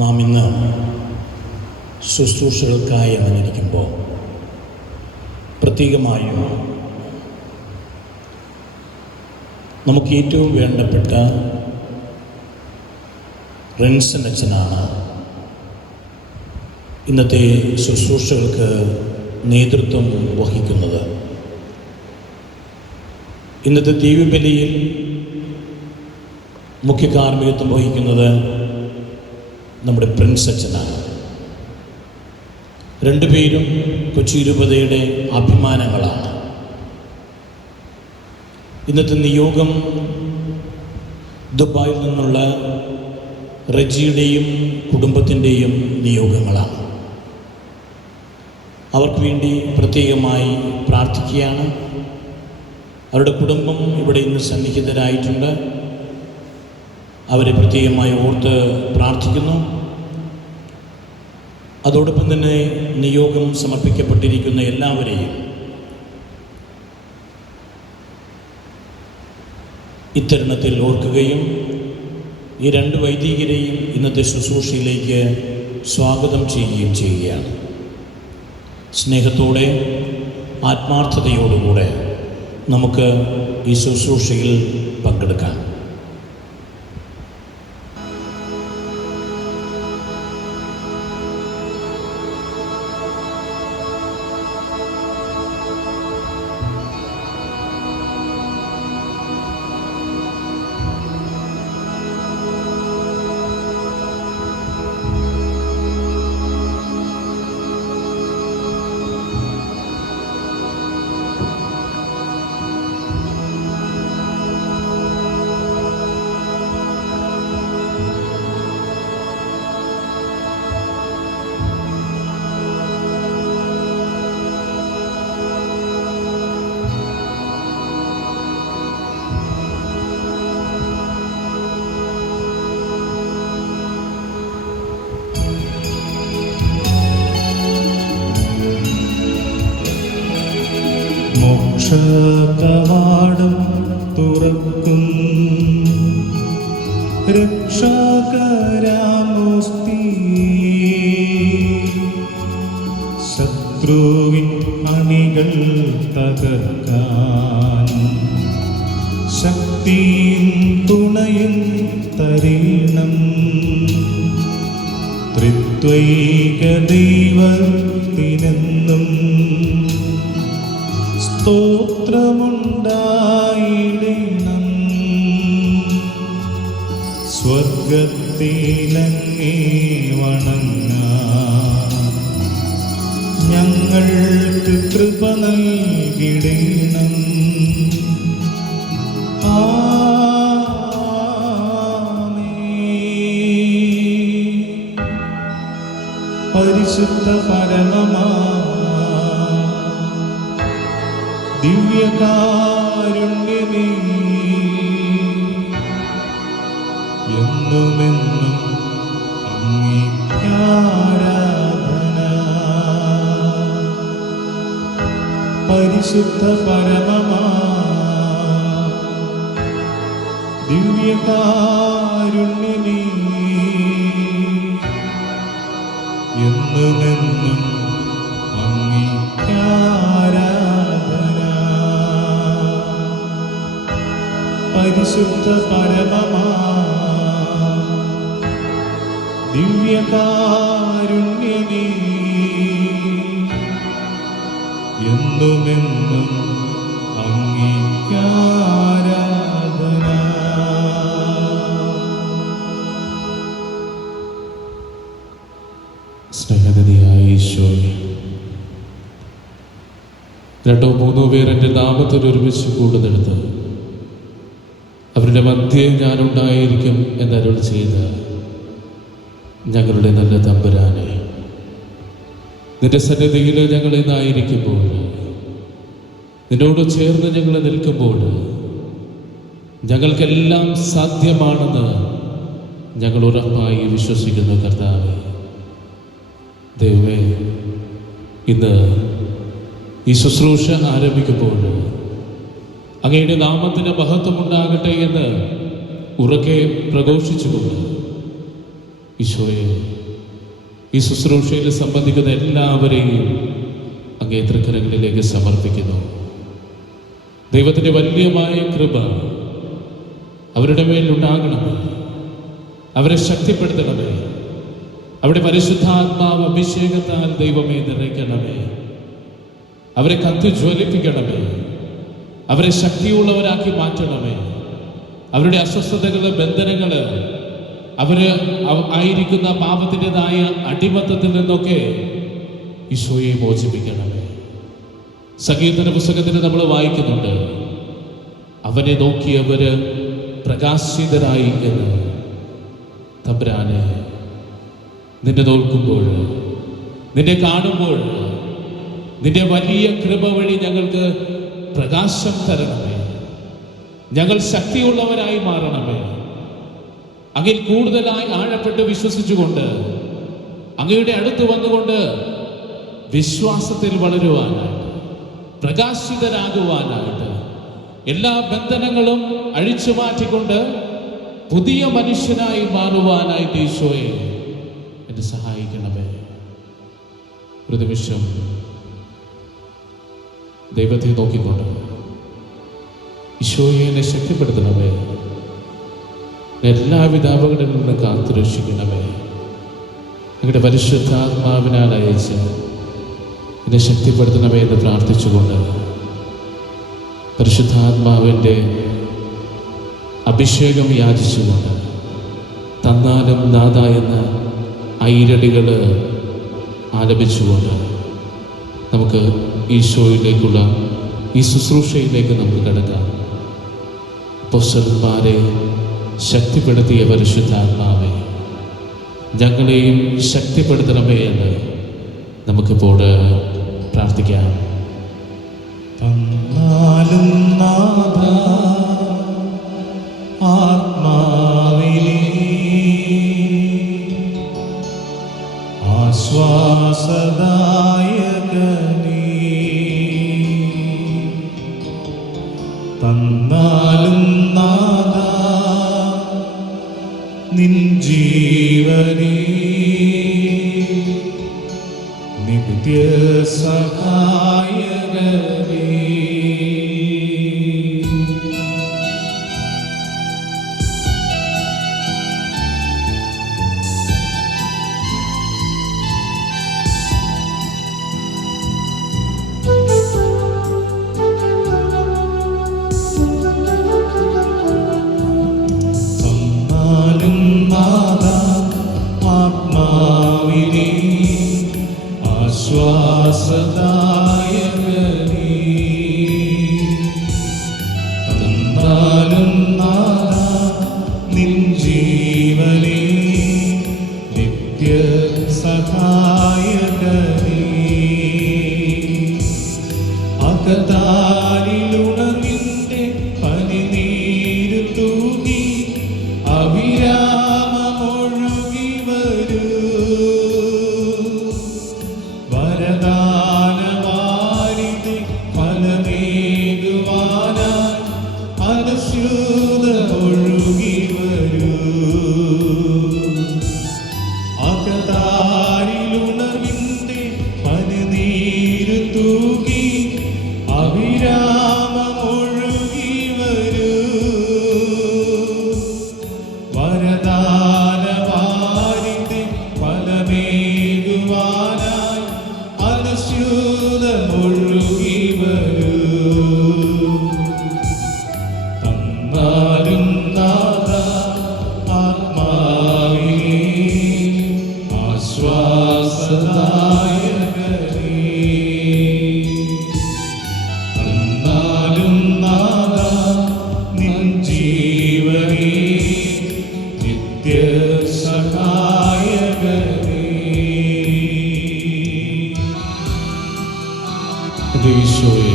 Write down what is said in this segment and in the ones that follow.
നാം ഇന്ന് ശുശ്രൂഷകൾക്കായി വന്നിരിക്കുമ്പോൾ പ്രത്യേകമായും നമുക്ക് ഏറ്റവും വേണ്ടപ്പെട്ട റെൻസൻ അച്ഛനാണ് ഇന്നത്തെ ശുശ്രൂഷകൾക്ക് നേതൃത്വം വഹിക്കുന്നത്. ഇന്നത്തെ ദൈവബലിയിൽ മുഖ്യ കാർമ്മികത്വം വഹിക്കുന്നത് നമ്മുടെ പ്രിൻസ് അച്ഛനാണ്. രണ്ടുപേരും കൊച്ചി രൂപതയുടെ അഭിമാനങ്ങളാണ്. ഇന്നത്തെ നിയോഗം ദുബായിൽ നിന്നുള്ള റജിയുടെയും കുടുംബത്തിൻ്റെയും നിയോഗങ്ങളാണ്. അവർക്ക് വേണ്ടി പ്രത്യേകമായി പ്രാർത്ഥിക്കുകയാണ്. അവരുടെ കുടുംബം ഇവിടെ ഇന്ന് സന്നിഹിതരായിട്ടുണ്ട്. അവരെ പ്രത്യേകമായി ഓർത്ത് പ്രാർത്ഥിക്കുന്നു. അതോടൊപ്പം തന്നെ നിയോഗം സമർപ്പിക്കപ്പെട്ടിരിക്കുന്ന എല്ലാവരെയും ഇത്തരുണത്തിൽ ഓർക്കുകയും ഈ രണ്ട് വൈദികരെയും ഇന്നത്തെ ശുശ്രൂഷയിലേക്ക് സ്വാഗതം ചെയ്യുകയും ചെയ്യുകയാണ്. സ്നേഹത്തോടെ ആത്മാർത്ഥതയോടുകൂടെ നമുക്ക് ഈ ശുശ്രൂഷയിൽ പങ്കെടുക്കാം. മോക്ഷകവാടം തുറക്കും രക്ഷകരാമോസ്തി, ശത്രുവിൻ അണികൾ തകർക്കാൻ ശക്തിയും തുണയും തരീണം. ത്രിത്വൈക ദൈവത്തിനെന്നും സ്തോത്രമുണ്ടായിടണം. സ്വർഗത്തിലങ്ങേ വണങ്ങാൻ ഞങ്ങൾക്ക് കൃപ നൽകിടണം. പരിശുദ്ധ പരമമാ ദിവ്യകാരുണ്യമേ, എന്നുമെന്നും അങ്ങേക്കാരാധന. പരിശുദ്ധ പരമമാ ദിവ്യകാരുണ്യമേ, എന്നുമെന്നും അങ്ങേക്കാരാധന. പരിശുദ്ധ പരമമാ ദിവ്യകാരുണ്യമേ, എന്നുമെന്നും അങ്ങേക്കാരാധന. സ്നേഹനിധിയായ ഈശോയെ, രണ്ടോ മൂന്നോ പേർ എൻ്റെ നാമത്തിൽ ഒരുമിച്ച് കൂടുന്നിടത്ത് അവരുടെ മധ്യേ ഞാനുണ്ടായിരിക്കും എന്നരുൾ ചെയ്ത ഞങ്ങളുടെ നല്ല തമ്പുരാനെ, നിന്റെ സന്നിധിയിൽ ഞങ്ങൾ ഇന്നായിരിക്കുമ്പോൾ, നിന്നോട് ചേർന്ന് ഞങ്ങൾ നിൽക്കുമ്പോൾ ഞങ്ങൾക്കെല്ലാം സാധ്യമാണെന്ന് ഞങ്ങൾ ഉറപ്പായി വിശ്വസിക്കുന്നു. കർത്താവേ, ദൈവമേ, ഇന്ന് ഈ ശുശ്രൂഷ ആരംഭിക്കുമ്പോൾ അങ്ങയുടെ നാമത്തിന് മഹത്വമുണ്ടാകട്ടെ എന്ന് ഉറക്കെ പ്രഘോഷിച്ചുകൊണ്ട് ഈശോയെ, ഈ ശുശ്രൂഷയിൽ സംബന്ധിക്കുന്ന എല്ലാവരെയും അങ്ങേ തൃക്കരങ്ങളിലേക്ക് സമർപ്പിക്കുന്നു. ദൈവത്തിൻ്റെ വല്യമായ കൃപ അവരുടെ മേലുണ്ടാകണമേ, അവരെ ശക്തിപ്പെടുത്തണമേ, അവിടെ പരിശുദ്ധാത്മാവ് അഭിഷേകത്താൽ ദൈവമേ നിറയ്ക്കണമേ, അവരെ കത്തിജ്വലിപ്പിക്കണമേ, അവരെ ശക്തിയുള്ളവരാക്കി മാറ്റണമേ, അവരുടെ അസ്വസ്ഥതകൾ, ബന്ധനങ്ങൾ, അവര് ആയിരിക്കുന്ന പാപത്തിൻ്റെതായ അടിമത്തത്തിൽ നിന്നൊക്കെ ഈശോയെ മോചിപ്പിക്കണമേ. സങ്കീർത്തന പുസ്തകത്തിൽ നമ്മൾ വായിക്കുന്നുണ്ട്, അവനെ നോക്കിയവര് പ്രകാശിതരായി എന്ന്. തമ്പുരാനെ, നിന്നെ നോക്കുമ്പോൾ, നിന്നെ കാണുമ്പോൾ, നിന്റെ വലിയ കൃപ വഴി ഞങ്ങൾക്ക് പ്രകാശം തരണമേ, ഞങ്ങൾ ശക്തിയുള്ളവരായി മാറണമേ. അങ്ങിൽ കൂടുതലായി ആഴപ്പെട്ട് വിശ്വസിച്ചുകൊണ്ട് അങ്ങയുടെ അടുത്ത് വന്നുകൊണ്ട് വിശ്വാസത്തിൽ വളരുവാനായിട്ട്, പ്രകാശിതരാകുവാനായിട്ട്, എല്ലാ ബന്ധനങ്ങളും അഴിച്ചു മാറ്റിക്കൊണ്ട് പുതിയ മനുഷ്യനായി മാറുവാനായിട്ട് ഈശോയെ എന്നെ സഹായിക്കണമേ. ഒരു നിമിഷം ദൈവത്തെ നോക്കിക്കൊണ്ട് ഈശോയെ എന്നെ ശക്തിപ്പെടുത്തണമേ, എല്ലാവിധ അപകടങ്ങളിൽ നിന്ന് കാത്തുരക്ഷിക്കണമേ. അങ്ങയുടെ പരിശുദ്ധാത്മാവിനാൽ അയച്ച് എന്നെ ശക്തിപ്പെടുത്തണമേ എന്ന് പ്രാർത്ഥിച്ചുകൊണ്ട് പരിശുദ്ധാത്മാവിൻ്റെ അഭിഷേകം യാചിച്ചുകൊണ്ട് തന്നാലും നാഥ എന്ന ഐരടികൾ ആലപിച്ചുകൊണ്ട് നമുക്ക് ഈശോയിലേക്കുള്ള ഈ ശുശ്രൂഷയിലേക്ക് നമുക്ക് കടക്കാം. അപ്പോസ്തലന്മാരെ ശക്തിപ്പെടുത്തിയ പരിശുദ്ധാത്മാവേ, ഞങ്ങളെയും ശക്തിപ്പെടുത്തണമേ എന്ന് നമുക്കിപ്പോൾ പ്രാർത്ഥിക്കാം. തന്നാലും നാഥ ആത്മാവിനെ ആശ്വാസദായകനേ, തന്നാലും നാഥ നിൻ ജീവനേ, നിത്യ സഹായകനേ. തന്നാലും നാഥ ആത്മാവിനെ ആശ്വാസദായകനേ, തന്നാലും നാഥ നിൻ ജീവനേ, നിത്യ സഹായകനേ. അകതാരിലുണർവിന്റെ പനിനീരു തൂകി അവിരാമമൊഴുകി വരൂ, വരദാനവാരിധി ഫലമേകുവാനായി അനുസ്യൂത ഒഴുകി വരൂ. അകതാരിലുണർവിന്റെ പനിനീരു തൂകി അവിരാമമൊഴുകി വരൂ, വരദാനവാരിധി ഫലമേകുവാനായി അനുസ്യൂതമൊഴുകി വരൂ. തന്നാലും നാഥ ആത്മാവിനെ ആശ്വാസദായകനേ, തന്നാലും നാഥ നിൻ ജീവനേ, നിത്യ സഹായകനേ. ഈശോയെ,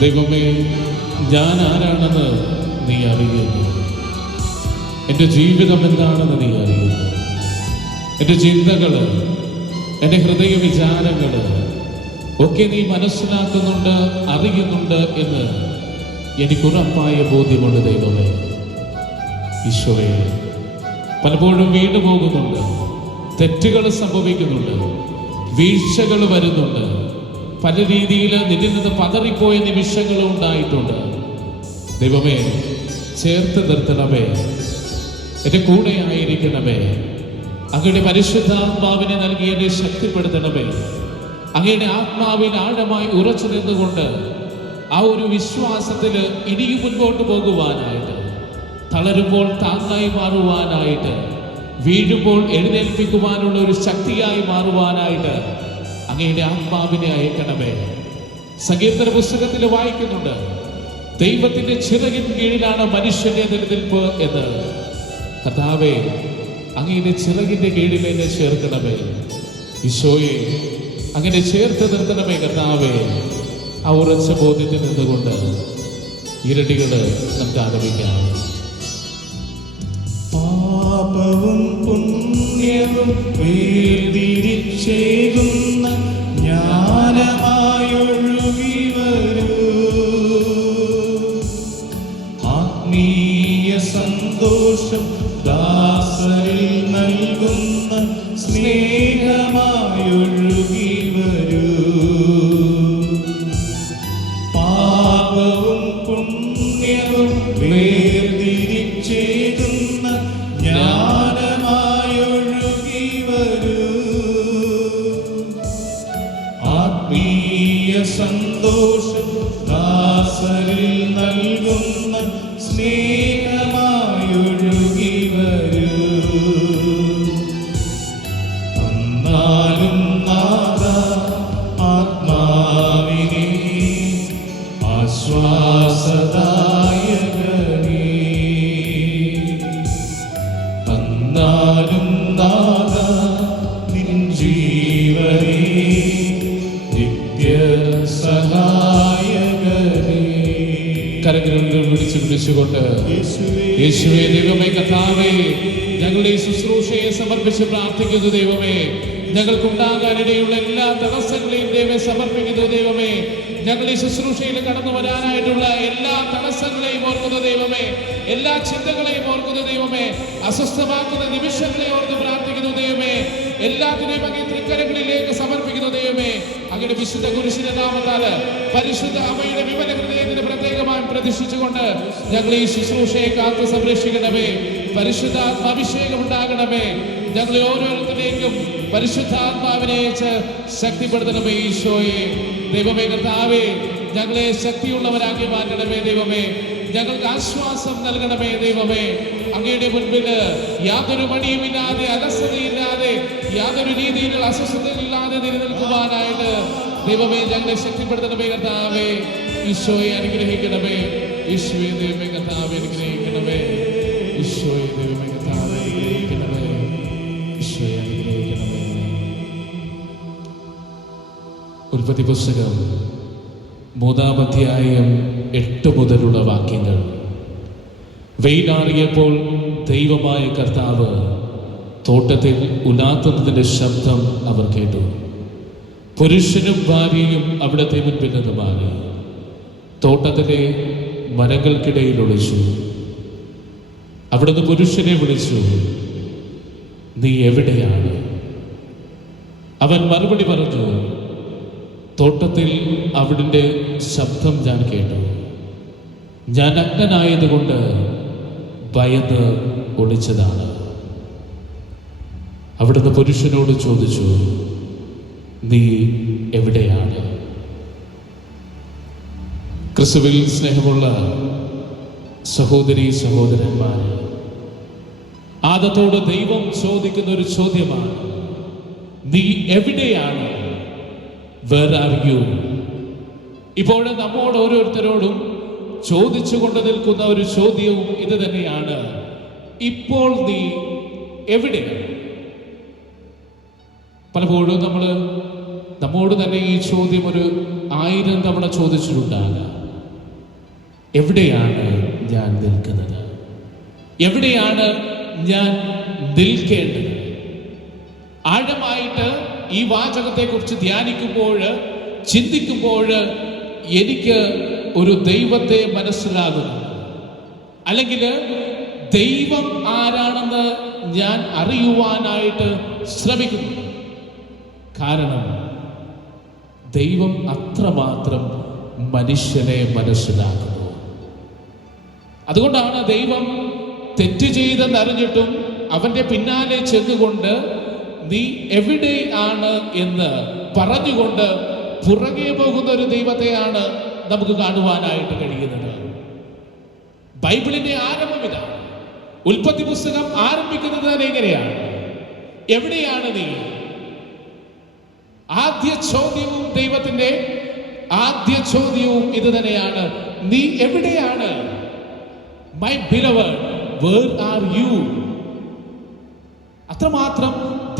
ദൈവമേ, ഞാൻ ആരാണെന്ന് നീ അറിയുന്നു, എൻ്റെ ജീവിതം എന്താണെന്ന് നീ അറിയുന്നു, എൻ്റെ ചിന്തകൾ, എൻ്റെ ഹൃദയ വിചാരങ്ങൾ ഒക്കെ നീ മനസ്സിലാക്കുന്നുണ്ട്, അറിയുന്നുണ്ട് എന്ന് എനിക്കുറപ്പായ ബോധ്യമുണ്ട്. ദൈവമേ, ഈശോയെ, പലപ്പോഴും വീണു പോകുന്നുണ്ട്, തെറ്റുകൾ സംഭവിക്കുന്നുണ്ട്, വീഴ്ചകൾ വരുന്നുണ്ട്, പല രീതിയിൽ നിന്നിൽ നിന്ന് പതറിപ്പോയ നിമിഷങ്ങളും ഉണ്ടായിട്ടുണ്ട്. ദൈവമേ, ചേർത്ത് നിർത്തണമേ, എൻ്റെ കൂടെ ആയിരിക്കണമേ. അങ്ങയുടെ പരിശുദ്ധാത്മാവിനെ നൽകി എന്നെ ശക്തിപ്പെടുത്തണമേ. അങ്ങയുടെ ആത്മാവിൽ ആഴമായി ഉറച്ചു നിന്നുകൊണ്ട് ആ ഒരു വിശ്വാസത്തിൽ ഇനിയും മുൻപോട്ട് പോകുവാനായിട്ട്, തളരുമ്പോൾ താങ്ങായി മാറുവാനായിട്ട്, വീഴുമ്പോൾ എഴുന്നേൽപ്പിക്കുവാനുള്ള ഒരു ശക്തിയായി മാറുവാനായിട്ട് അങ്ങയുടെ ആത്മാവിനെ അയക്കണമേ. സങ്കീർത്തന പുസ്തകത്തിൽ വായിക്കുന്നുണ്ട്, ദൈവത്തിന്റെ ചിറകിൻ കീഴിലാണ് മനുഷ്യന്റെ നിലനിൽപ്പ് എന്ന്. കർത്താവേ, അങ്ങയുടെ ചിറകിന്റെ കീഴിൽ എന്നെ ചേർക്കണമേ. ഈശോയെ, അങ്ങനെ ചേർത്ത് നിർത്തണമേ കർത്താവേ. ആ ഉറച്ച ബോധ്യത്തിൽ നിന്നുകൊണ്ട് ഇരട്ടികള് നമുക്ക് ആരംഭിക്കാം. പാപവും പുണ്യവും വേർതിരിച്ചേകുന്ന ജ്ഞാനമായൊഴുകി വരൂ. ആത്മീയ സന്തോഷം ദാസരിൽ നൽകുന്ന സ്നേഹമായൊഴുകി വരൂ. പാപവും പുണ്യവും വേർതിരിച്ചേകുന്ന ജ്ഞാനമായൊഴുകി വരൂ. ആത്മീയ സന്തോഷം ദാസരിൽ നൽകുന്ന സ്നേഹമായൊഴുകി വരൂ. എന്നാലും നാഥാ, ആത്മാവിനെ ആശ്വാസദായകനേ. എന്നാലും നാഥാ, നിൻ ജീവനേ നിത്യസഹായകനേ. കരങ്ങളിൽ വിളിച്ചുകൊണ്ട് യേശുവേ, ദൈവമേ, കർത്താവേ, ഞങ്ങളുടെ ഈ ശുശ്രൂഷയെ സമർപ്പിച്ച് പ്രാർത്ഥിക്കുന്നു. ദൈവമേ, ഞങ്ങൾക്കുണ്ടാകാനിടയുള്ള എല്ലാ തടസ്സങ്ങളെയും ദൈവമേ സമർപ്പിക്കുന്നു. ദൈവമേ, ഞങ്ങൾ ഈ ശുശ്രൂഷയിൽ കടന്നു വരാനായിട്ടുള്ള എല്ലാ തടസ്സങ്ങളെയും ഓർക്കുന്ന ദൈവമേ, എല്ലാ ചിന്തകളെയും ഓർക്കുന്ന ദൈവമേ, അസ്വസ്ഥമാക്കുന്ന നിമിഷങ്ങളെ ഓർത്ത് പ്രാർത്ഥിക്കുന്നു. ദൈവമേ, എല്ലാത്തിനെയും അങ്ങേ തൃക്കരങ്ങളിലേക്ക് സമർപ്പിക്കുന്നു. ദൈവമേ, അങ്ങയുടെ വിശുദ്ധ കുരിശിന്റെ നാമത്താല് പരിശുദ്ധ അമ്മയുടെ വിമല ഹൃദയത്തിന് പ്രത്യേകമായി പ്രതിഷ്ഠിച്ചുകൊണ്ട് ഞങ്ങൾ ഈ ശുശ്രൂഷയെ കാത്തു സംരക്ഷിക്കണമേ. പരിശുദ്ധാത്മാഭിഷേകം ഉണ്ടാകണമേ. ഞങ്ങളെ ഓരോരുത്തരിലേക്കും പരിശുദ്ധാത്മാവിനെ ശക്തിപ്പെടുത്തണമേ. ഈശോയെ, ദൈവമേ, കർത്താവേ, ഞങ്ങളെ ശക്തിയുള്ളവരാക്കി മാറ്റണമേ. ദൈവമേ, ഞങ്ങൾക്ക് ആശ്വാസം നൽകണമേ. ദൈവമേ, അങ്ങയുടെ മുൻപിൽ യാതൊരു മടിയുമില്ലാതെ, അലസതയില്ലാതെ, യാതൊരു രീതിയിലുള്ള അസ്വസ്ഥതയില്ലാതെ നിലനിൽക്കുവാനായിട്ട് ദൈവമേ ഞങ്ങളെ ശക്തിപ്പെടുത്തണമേ. കർത്താവേ, ഈശോയെ അനുഗ്രഹിക്കണമേ. ഈശോയെ, ദൈവമേ, കർത്താവേ, അനുഗ്രഹിക്കണമേ. ഈശോയെ, ദൈവമേ, കർത്താവേ, അനുഗ്രഹിക്കണമേ. ഈശോയെ, അനുഗ്രഹിക്കണമേ. ഉൽപ്പത്തി പുസ്തകം 3-ാം അധ്യായം 8 മുതലുള്ള വാക്യങ്ങൾ. വെയിലാറിയപ്പോൾ ദൈവമായ കർത്താവ് തോട്ടത്തിൽ ഉലാത്തുന്നതിന്റെ ശബ്ദം അവർ കേട്ടു. പുരുഷനും ഭാര്യയും അവിടത്തെ മുൻപിൽ നിന്ന് മാറി തോട്ടത്തിലെ മരങ്ങൾക്കിടയിൽ ഒളിച്ചു. അവിടുന്ന് പുരുഷനെ വിളിച്ചു, നീ എവിടെയാണ്? അവൻ മറുപടി പറഞ്ഞു, തോട്ടത്തിൽ അവിടുത്തെ ശബ്ദം ഞാൻ കേട്ടു. ഞാൻ അജ്ഞനായതുകൊണ്ട് ഭയന്ന് ഒളിച്ചതാണ്. അവിടുന്ന് പുരുഷനോട് ചോദിച്ചു, നീ എവിടെയാണ്? ക്രിസ്തുവിൽ സ്നേഹമുള്ള സഹോദരീ സഹോദരന്മാരെ, ആദത്തോട് ദൈവം ചോദിക്കുന്ന ഒരു ചോദ്യമാണ്, നീ എവിടെയാണ്? Where are you? ഇപ്പോൾ നമ്മോട് ഓരോരുത്തരോടും ചോദിച്ചുകൊണ്ട് നിൽക്കുന്ന ഒരു ചോദ്യവും ഇത് തന്നെയാണ്. ഇപ്പോൾ നീ എവിടെയാണ്? പലപ്പോഴും നമ്മോട് തന്നെ ഈ ചോദ്യം ഒരു 1000 തവണ ചോദിച്ചിട്ടുണ്ടാകാം. എവിടെയാണ് ഞാൻ നിൽക്കുന്നത്? എവിടെയാണ് ഞാൻ നിൽക്കേണ്ടത്? ആഴമായിട്ട് ഈ വാചകത്തെക്കുറിച്ച് ധ്യാനിക്കുമ്പോൾ, ചിന്തിക്കുമ്പോൾ എനിക്ക് ഒരു ദൈവത്തെ മനസ്സിലാകുന്നു. അല്ലെങ്കിൽ ദൈവം ആരാണെന്ന് ഞാൻ അറിയുവാനായിട്ട് ശ്രമിക്കുന്നു. കാരണം ദൈവം അത്രമാത്രം മനുഷ്യനെ മനസ്സിലാക്കുന്നു. അതുകൊണ്ടാണ് ദൈവം തെറ്റ് ചെയ്തെന്നറിഞ്ഞിട്ടും അവന്റെ പിന്നാലെ ചെന്നുകൊണ്ട് നീ എവിടെയാണ് എന്ന് പറഞ്ഞുകൊണ്ട് പുറകെ പോകുന്ന ഒരു ദൈവത്തെയാണ് നമുക്ക് കാണുവാനായിട്ട് കഴിയുന്നത്. ബൈബിളിന്റെ ആരംഭം ഇതാണ്. ഉൽപ്പത്തി പുസ്തകം ആരംഭിക്കുന്നത് തന്നെ എങ്ങനെയാണ്? എവിടെയാണ് നീ? ആദ്യ ചോദ്യവും ദൈവത്തിന്റെ ആദ്യ ചോദ്യവും ഇത് തന്നെയാണ്. നീ എവിടെയാണ്? My beloved, where are you? അത്രമാത്രം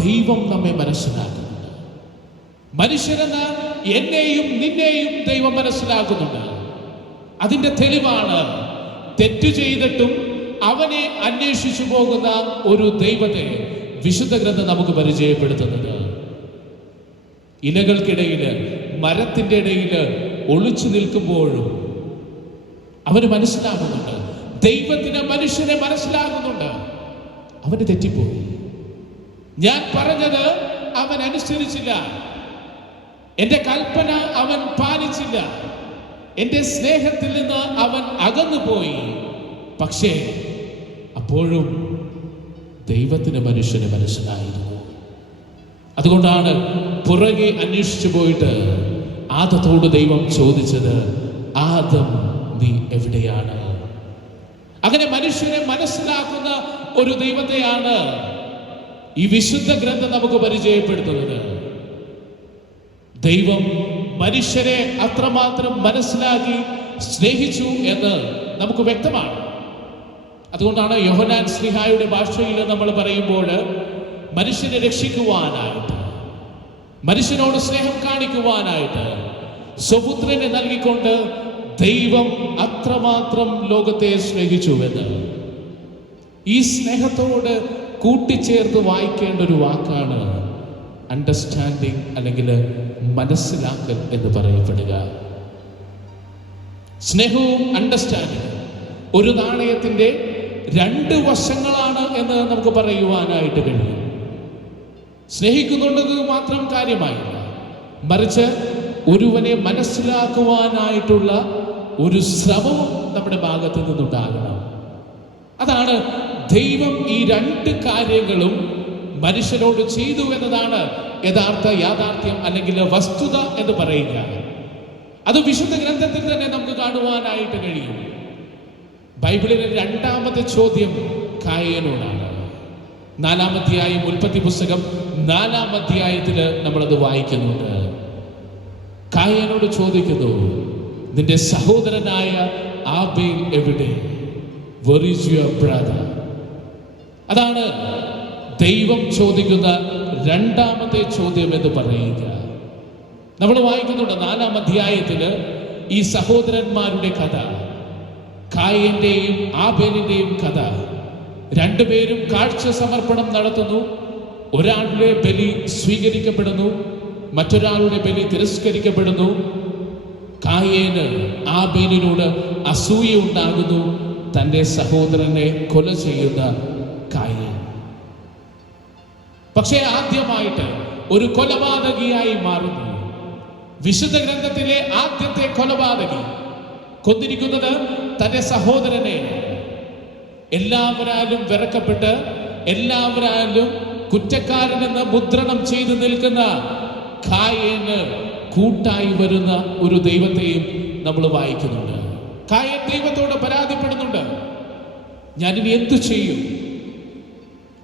ദൈവം നമ്മെ മനസ്സിലാക്കുന്നുണ്ട്. മനുഷ്യരെന്ന എന്നെയും നിന്നെയും ദൈവം മനസ്സിലാക്കുന്നുണ്ട്. അതിന്റെ തെളിവാണ് തെറ്റു ചെയ്തിട്ടും അവനെ അന്വേഷിച്ചു പോകുന്ന ഒരു ദൈവത്തെ വിശുദ്ധ ഗ്രന്ഥം നമുക്ക് പരിചയപ്പെടുത്തുന്നത്. ഇലകൾക്കിടയില്, മരത്തിന്റെ ഇടയില് ഒളിച്ചു നിൽക്കുമ്പോഴും അവന് മനസ്സിലാകുന്നുണ്ട്. ദൈവത്തിന് മനുഷ്യനെ മനസ്സിലാകുന്നുണ്ട്. അവന് തെറ്റിപ്പോയി. ഞാൻ പറഞ്ഞത് അവൻ അനുസരിച്ചില്ല. എന്റെ കൽപ്പന അവൻ പാലിച്ചില്ല. എന്റെ സ്നേഹത്തിൽ നിന്ന് അവൻ അകന്നുപോയി. പക്ഷേ അപ്പോഴും ദൈവത്തിന് മനുഷ്യനെ മനസ്സിലായിരുന്നു. അതുകൊണ്ടാണ് പുറകെ അന്വേഷിച്ചു പോയിട്ട് ആദത്തോട് ദൈവം ചോദിച്ചത്, ആദം നീ എവിടെയാണ്? അങ്ങനെ മനുഷ്യനെ മനസ്സിലാക്കുന്ന ഒരു ദൈവത്തെയാണ് ഈ വിശുദ്ധ ഗ്രന്ഥം നമുക്ക് പരിചയപ്പെടുത്തുന്നത്. ദൈവം മനുഷ്യരെ അത്രമാത്രം മനസ്സിലാക്കി സ്നേഹിച്ചു എന്ന് നമുക്ക് വ്യക്തമാണ്. അതുകൊണ്ടാണ് യോഹന്നാൻ ശ്ലീഹായുടെ ഭാഷയിൽ നമ്മൾ പറയുമ്പോൾ മനുഷ്യനെ രക്ഷിക്കുവാനായിട്ട്, മനുഷ്യനോട് സ്നേഹം കാണിക്കുവാനായിട്ട് സ്വപുത്രനെ നൽകിക്കൊണ്ട് ദൈവം അത്രമാത്രം ലോകത്തെ സ്നേഹിച്ചുവെന്ന്. ഈ സ്നേഹത്തോട് കൂട്ടിച്ചേർത്ത് വായിക്കേണ്ട ഒരു വാക്കാണ് അണ്ടർസ്റ്റാൻഡിങ്, അല്ലെങ്കിൽ മനസ്സിലാക്കൽ എന്ന് പറയപ്പെടുക. സ്നേഹവും അണ്ടർസ്റ്റാൻഡിങ് ഒരു നാണയത്തിന്റെ രണ്ട് വശങ്ങളാണ് എന്ന് നമുക്ക് പറയുവാനായിട്ട് കഴിയും. സ്നേഹിക്കുന്നുണ്ടെന്ന് മാത്രം കാര്യമായില്ല, മറിച്ച് ഒരുവനെ മനസ്സിലാക്കുവാനായിട്ടുള്ള ഒരു ശ്രമവും നമ്മുടെ ഭാഗത്ത് നിന്നുണ്ടാകണം. അതാണ് ദൈവം ഈ രണ്ട് കാര്യങ്ങളും മനുഷ്യനോട് ചെയ്തു എന്നതാണ് യഥാർത്ഥ യാഥാർത്ഥ്യം, അല്ലെങ്കിൽ വസ്തുത എന്ന് പറയുക. അത് വിശുദ്ധ ഗ്രന്ഥത്തിൽ തന്നെ നമുക്ക് കാണുവാനായിട്ട് കഴിയും. ബൈബിളിലെ രണ്ടാമത്തെ ചോദ്യം കായേനോടാണ്. 4-ാം അധ്യായം, ഉൽപ്പത്തി പുസ്തകം 4-ാം അധ്യായത്തിൽ നമ്മളത് വായിക്കുന്നുണ്ട്. കായേനോട് ചോദിക്കുന്നു, നിന്റെ സഹോദരനായ ആബേൽ എവിടെ? Where is your brother? അതാണ് ദൈവം ചോദിക്കുന്ന രണ്ടാമത്തെ ചോദ്യം എന്ന് പറയുക. നമ്മൾ വായിക്കുന്നുണ്ട് 4-ാം അധ്യായത്തിൽ ഈ സഹോദരന്മാരുടെ കഥ, കായന്റെയും ആബേലിന്റെയും കഥ. രണ്ടുപേരും കാഴ്ച സമർപ്പണം നടത്തുന്നു. ഒരാളുടെ ബലി സ്വീകരിക്കപ്പെടുന്നു, മറ്റൊരാളുടെ ബലി തിരസ്കരിക്കപ്പെടുന്നു. കായേന് ആബേലിനോട് അസൂയ ഉണ്ടാകുന്നു, തൻ്റെ സഹോദരനെ കൊല ചെയ്യുന്ന കായേൻ. പക്ഷേ ആദ്യമായിട്ട് ഒരു കൊലപാതകിയായി മാറുന്നു. വിശുദ്ധ ഗ്രന്ഥത്തിലെ ആദ്യത്തെ കൊലപാതകി കൊന്നിരിക്കുന്നത് തന്റെ സഹോദരനെ. എല്ലാവരാലും വിറക്കപ്പെട്ട്, എല്ലാവരാലും കുറ്റക്കാരനെന്ന് മുദ്രണം ചെയ്തു നിൽക്കുന്ന കായേന് കൂട്ടായി വരുന്ന ഒരു ദൈവത്തെയും നമ്മൾ വായിക്കുന്നുണ്ട്. കായേൻ ദൈവത്തോട് പരാതിപ്പെടുന്നുണ്ട്, ഞാനിനി എന്തു ചെയ്യും?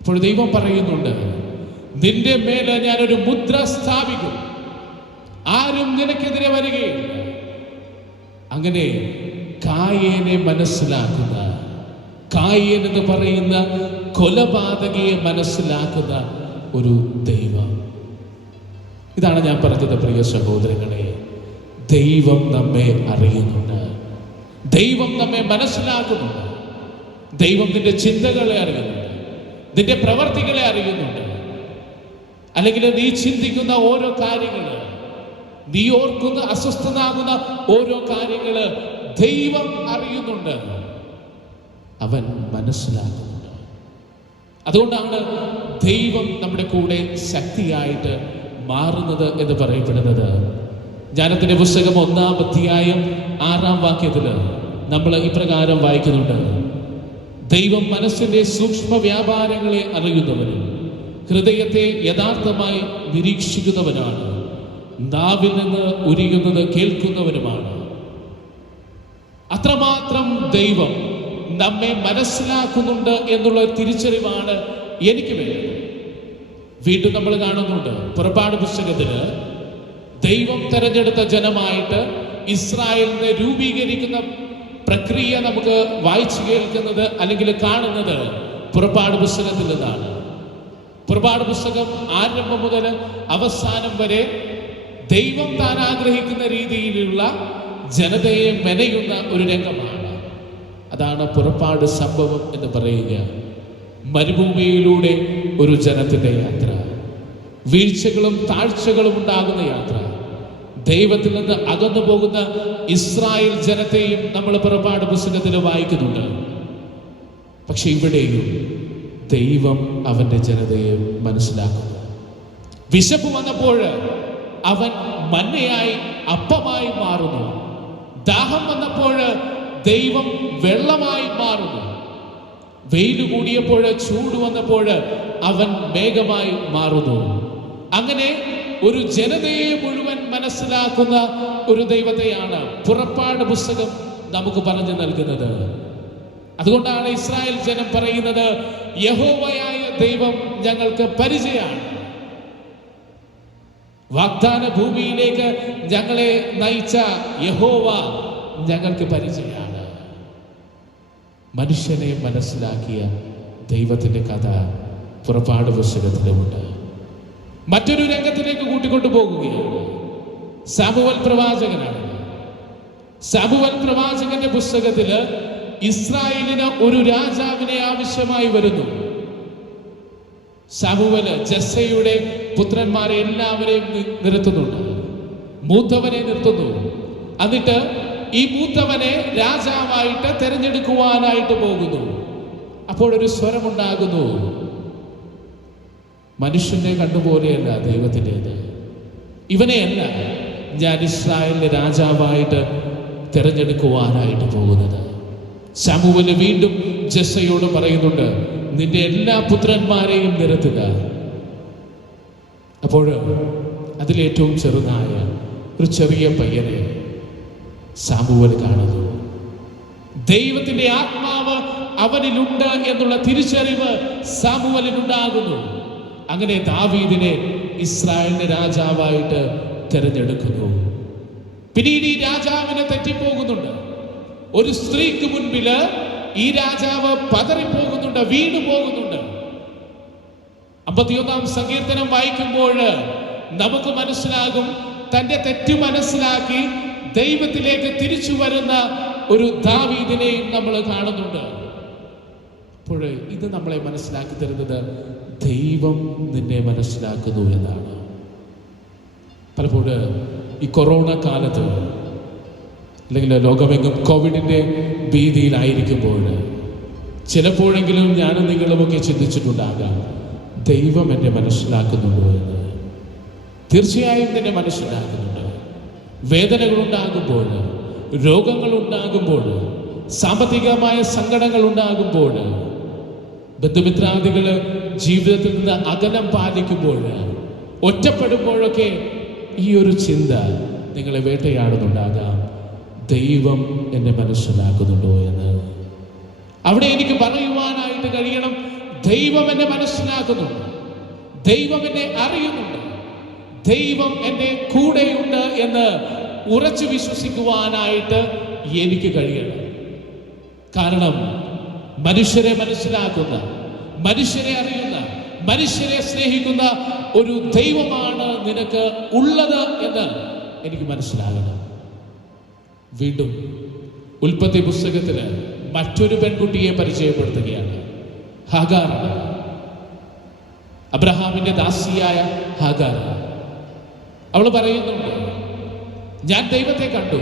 അപ്പോൾ ദൈവം പറയുന്നുണ്ട്, നിന്റെ മേലെ ഞാനൊരു മുദ്ര സ്ഥാപിക്കും, ആരും നിനക്കെതിരെ വരികയില്ല. അങ്ങനെ കായേനെ മനസ്സിലാക്കുന്ന, കായേൻ എന്ന് പറയുന്ന കൊലപാതകയെ മനസ്സിലാക്കുന്ന ഒരു ദൈവം. ഇതാണ് ഞാൻ പറഞ്ഞത്, പ്രിയ സഹോദരങ്ങളെ, ദൈവം നമ്മെ അറിയുന്നുണ്ട്, ദൈവം നമ്മെ മനസ്സിലാക്കുന്നുണ്ട്, ദൈവം നിന്റെ ചിന്തകളെ അറിയുന്നുണ്ട്, നിന്റെ പ്രവർത്തികളെ അറിയുന്നുണ്ട്. അല്ലെങ്കിൽ നീ ചിന്തിക്കുന്ന ഓരോ കാര്യങ്ങള്, നീ ഓർക്കുന്ന അസ്വസ്ഥനാകുന്ന ഓരോ കാര്യങ്ങള് ദൈവം അറിയുന്നുണ്ട്, അവൻ മനസ്സിലാക്കുന്നുണ്ട്. അതുകൊണ്ടാണ് ദൈവം നമ്മുടെ കൂടെ ശക്തിയായിട്ട് മാറുന്നത് എന്ന് പറയപ്പെടുന്നത്. ജ്ഞാനത്തിന്റെ പുസ്തകം 1-ാം അധ്യായം 6-ാം വാക്യത്തിൽ നമ്മൾ ഇപ്രകാരം വായിക്കുന്നുണ്ട്: ദൈവം മനസ്സിന്റെ സൂക്ഷ്മ വ്യാപാരങ്ങളെ അറിയുന്നവനും ഹൃദയത്തെ യഥാർത്ഥമായി നിരീക്ഷിക്കുന്നവനാണ്, നാവിൽ നിന്ന് ഉരിയുന്നത് കേൾക്കുന്നവനുമാണ്. അത്രമാത്രം ദൈവം നമ്മെ മനസ്സിലാക്കുന്നുണ്ട് എന്നുള്ള തിരിച്ചറിവാണ് എനിക്ക് വേണ്ടത്. വീണ്ടും നമ്മൾ കാണുന്നുണ്ട് പുറപ്പാട് പുസ്തകത്തില് ദൈവം തെരഞ്ഞെടുത്ത ജനമായിട്ട് ഇസ്രായേലിനെ രൂപീകരിക്കുന്ന പ്രക്രിയ നമുക്ക് വായിച്ചു കേൾക്കുന്നത് അല്ലെങ്കിൽ കാണുന്നത് പുറപ്പാട് പുസ്തകത്തിൽ നിന്നാണ്. പുറപ്പാട് പുസ്തകം ആരംഭം മുതൽ അവസാനം വരെ ദൈവം താൻ ആഗ്രഹിക്കുന്ന രീതിയിലുള്ള ജനതയെ മെനയുന്ന ഒരു രംഗമാണ്. അതാണ് പുറപ്പാട് സംഭവം എന്ന് പറയുക. മരുഭൂമിയിലൂടെ ഒരു ജനത്തിന്റെ യാത്ര, വീഴ്ചകളും താഴ്ചകളും ഉണ്ടാകുന്ന യാത്ര, ദൈവത്തിൽ നിന്ന് അകന്നു പോകുന്ന ഇസ്രായേൽ ജനത്തെയും നമ്മൾ പുറപ്പാട് പുസ്തകത്തിൽ വായിക്കുന്നുണ്ട്. പക്ഷെ ഇവിടെയും ദൈവം അവന്റെ ജനതയെ മനസ്സിലാക്കുന്നു. വിശപ്പ് വന്നപ്പോൾ അവൻ മന്നയായി അപ്പമായി മാറുന്നു. ദാഹം വന്നപ്പോൾ ദൈവം വെള്ളമായി മാറുന്നു. വെയിൽ കൂടിയപ്പോൾ, ചൂട് വന്നപ്പോൾ അവൻ മേഘമായി മാറുന്നു. അങ്ങനെ ഒരു ജനതയെ മുഴുവൻ മനസ്സിലാക്കുന്ന ഒരു ദൈവത്തെയാണ് പുറപ്പാട് പുസ്തകം നമുക്ക് പറഞ്ഞു നൽകുന്നത്. അതുകൊണ്ടാണ് ഇസ്രായേൽ ജനം പറയുന്നത്, യഹോവയായ ദൈവം ഞങ്ങൾക്ക് പരിചയമാണ്. വാഗ്ദാന ഭൂമിയിലേക്ക് ഞങ്ങളെ നയിച്ച യഹോവ ഞങ്ങൾക്ക് പരിചയമാണ്. മനുഷ്യനെ മനസ്സിലാക്കിയ ദൈവത്തിന്റെ കഥ പുറപ്പാട് പുസ്തകത്തിലുമുണ്ട്. മറ്റൊരു രംഗത്തിലേക്ക് കൂട്ടിക്കൊണ്ടു പോകുകയാണ്. സാമുവൽ പ്രവാചകനാണ്. സാമുവൽ പ്രവാചകന്റെ പുസ്തകത്തില് ഇസ്രായേലിന് ഒരു രാജാവിനെ ആവശ്യമായി വരുന്നു. സാമുവല് ജസ്സയുടെ പുത്രന്മാരെ എല്ലാവരെയും നിർത്തുന്നുണ്ട്. മൂത്തവനെ നിർത്തുന്നു. എന്നിട്ട് ഈ മൂത്തവനെ രാജാവായിട്ട് തെരഞ്ഞെടുക്കുവാനായിട്ട് പോകുന്നു. അപ്പോഴൊരു സ്വരമുണ്ടാകുന്നു, മനുഷ്യന്റെ കണ്ടുപോലെയല്ല ദൈവത്തിൻ്റെത്, ഇവനെയല്ല ഞാൻ ഇസ്രായേലിന്റെ രാജാവായിട്ട് തിരഞ്ഞെടുക്കുവാനായിട്ട് പോകുന്നത്. ശമൂവേൽ വീണ്ടും ജസ്സയോട് പറയുന്നുണ്ട്, നിന്റെ എല്ലാ പുത്രന്മാരെയും നിരത്തുക. അപ്പോൾ അതിലേറ്റവും ചെറുതായ ഒരു ചെറിയ പയ്യനെ ശമൂവേൽ കാണുന്നു. ദൈവത്തിന്റെ ആത്മാവ് അവനിലുണ്ട് എന്നുള്ള തിരിച്ചറിവ് ശമൂവേലിനുണ്ടാകുന്നു. അങ്ങനെ ദാവീദിനെ ഇസ്രായേലിന്റെ രാജാവായിട്ട് തിരഞ്ഞെടുക്കുന്നു. പിന്നീട് ഈ രാജാവിനെ തെറ്റിപ്പോകുന്നുണ്ട്. ഒരു സ്ത്രീക്ക് മുൻപില് ഈ രാജാവ് പതറിപ്പോകുന്നുണ്ട്, വീണു പോകുന്നുണ്ട്. 51-ാം സങ്കീർത്തനം വായിക്കുമ്പോൾ നമുക്ക് മനസ്സിലാകും, തന്റെ തെറ്റ് മനസ്സിലാക്കി ദൈവത്തിലേക്ക് തിരിച്ചു വരുന്ന ഒരു ദാവീദിനെയും നമ്മൾ കാണുന്നുണ്ട്. അപ്പോൾ ഇത് നമ്മളെ മനസ്സിലാക്കി തരുന്നത് ദൈവം നിന്നെ മനസ്സിലാക്കുന്നു എന്നാണ്. പലപ്പോഴും ഈ കൊറോണ കാലത്ത് അല്ലെങ്കിൽ ലോകമെങ്ങും കോവിഡിന്റെ ഭീതിയിലായിരിക്കുമ്പോൾ ചിലപ്പോഴെങ്കിലും ഞാനും നിങ്ങളുമൊക്കെ ചിന്തിച്ചിട്ടുണ്ടാകാം, ദൈവം എന്നെ മനസ്സിലാക്കുന്നുണ്ടോ എന്ന്. തീർച്ചയായും നിന്നെ മനസ്സിലാക്കുന്നുണ്ട്. വേദനകളുണ്ടാകുമ്പോൾ, രോഗങ്ങളുണ്ടാകുമ്പോൾ, സാമ്പത്തികമായ സങ്കടങ്ങൾ ഉണ്ടാകുമ്പോൾ, ബന്ധുമിത്രാദികള് ജീവിതത്തിൽ നിന്ന് അകലം പാലിക്കുമ്പോൾ, ഒറ്റപ്പെടുമ്പോഴൊക്കെ ഈ ഒരു ചിന്ത നിങ്ങളെ വേട്ടയാടുന്നുണ്ടാകാം, ദൈവം എന്നെ മനസ്സിലാക്കുന്നുണ്ടോ എന്ന്. അവിടെ എനിക്ക് പറയുവാനായിട്ട് കഴിയണം, ദൈവം എന്നെ മനസ്സിലാക്കുന്നുണ്ട്, ദൈവം എന്നെ അറിയുന്നുണ്ട്, ദൈവം എൻ്റെ കൂടെയുണ്ട് എന്ന് ഉറച്ചു വിശ്വസിക്കുവാനായിട്ട് എനിക്ക് കഴിയണം. കാരണം മനുഷ്യരെ മനസ്സിലാക്കുന്ന, മനുഷ്യരെ അറിയുന്ന, മനുഷ്യരെ സ്നേഹിക്കുന്ന ഒരു ദൈവമാണ് നിനക്ക് ഉള്ളത് എന്ന് എനിക്ക് മനസ്സിലാകണം. വീണ്ടും ഉൽപ്പത്തി പുസ്തകത്തില് മറ്റൊരു പെൺകുട്ടിയെ പരിചയപ്പെടുത്തുകയാണ്, ഹാഗാർ. അബ്രഹാമിന്റെ ദാസിയായ ഹാഗാർ. അവൾ പറയുന്നുണ്ട്, ഞാൻ ദൈവത്തെ കണ്ടു.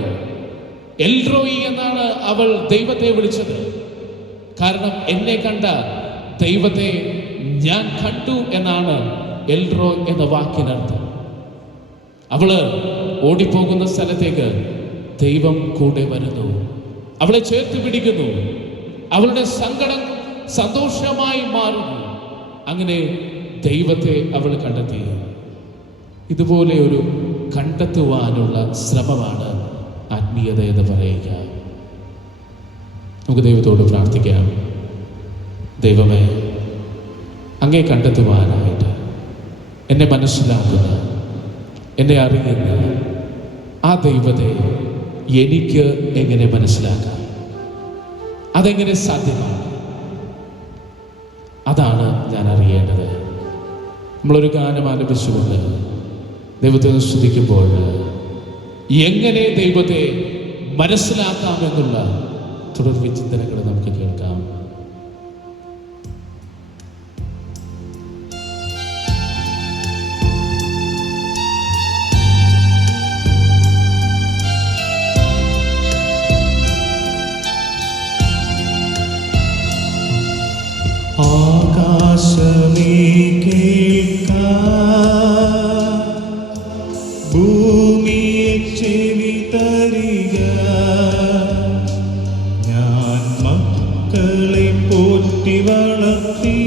എൽറോയി എന്നാണ് അവൾ ദൈവത്തെ വിളിച്ചത്. കാരണം എന്നെ കണ്ട ദൈവത്തെ ഞാൻ കണ്ടു എന്നാണ് എൽറോ എന്ന വാക്കിനർത്ഥം. അവള് ഓടിപ്പോകുന്ന സ്ഥലത്തേക്ക് ദൈവം കൂടെ വരുന്നു, അവളെ ചേർത്ത് പിടിക്കുന്നു, അവളുടെ സങ്കടം സന്തോഷമായി മാറുന്നു. അങ്ങനെ ദൈവത്തെ അവൾ കണ്ടെത്തി. ഇതുപോലെ ഒരു കണ്ടെത്തുവാനുള്ള ശ്രമമാണ് ആത്മീയത എന്ന് പറയുക. നമുക്ക് ദൈവത്തോട് പ്രാർത്ഥിക്കാം. ദൈവമേ, അങ്ങേ കണ്ടെത്തുവാനായിട്ട് എന്നെ മനസ്സിലാക്കുന്ന, എന്നെ അറിയുന്ന ആ ദൈവത്തെ എനിക്ക് എങ്ങനെ മനസ്സിലാക്കാം? അതെങ്ങനെ സാധ്യമാണ്? അതാണ് ഞാൻ അറിയേണ്ടത്. നമ്മളൊരു ഗാനം ആലപിച്ചുകൊണ്ട് ദൈവത്തെ സ്തുതിക്കുമ്പോൾ എങ്ങനെ ദൈവത്തെ മനസ്സിലാക്കാമെന്നുള്ള തുടർ വിചിന്തനങ്ങൾ നമുക്ക് കേൾക്കാം. ആകാശമേ കേൾക്ക, ഭൂമിയെ ചെവി തരിക. ഞാൻ മക്കളെ പോറ്റി വളർത്തി,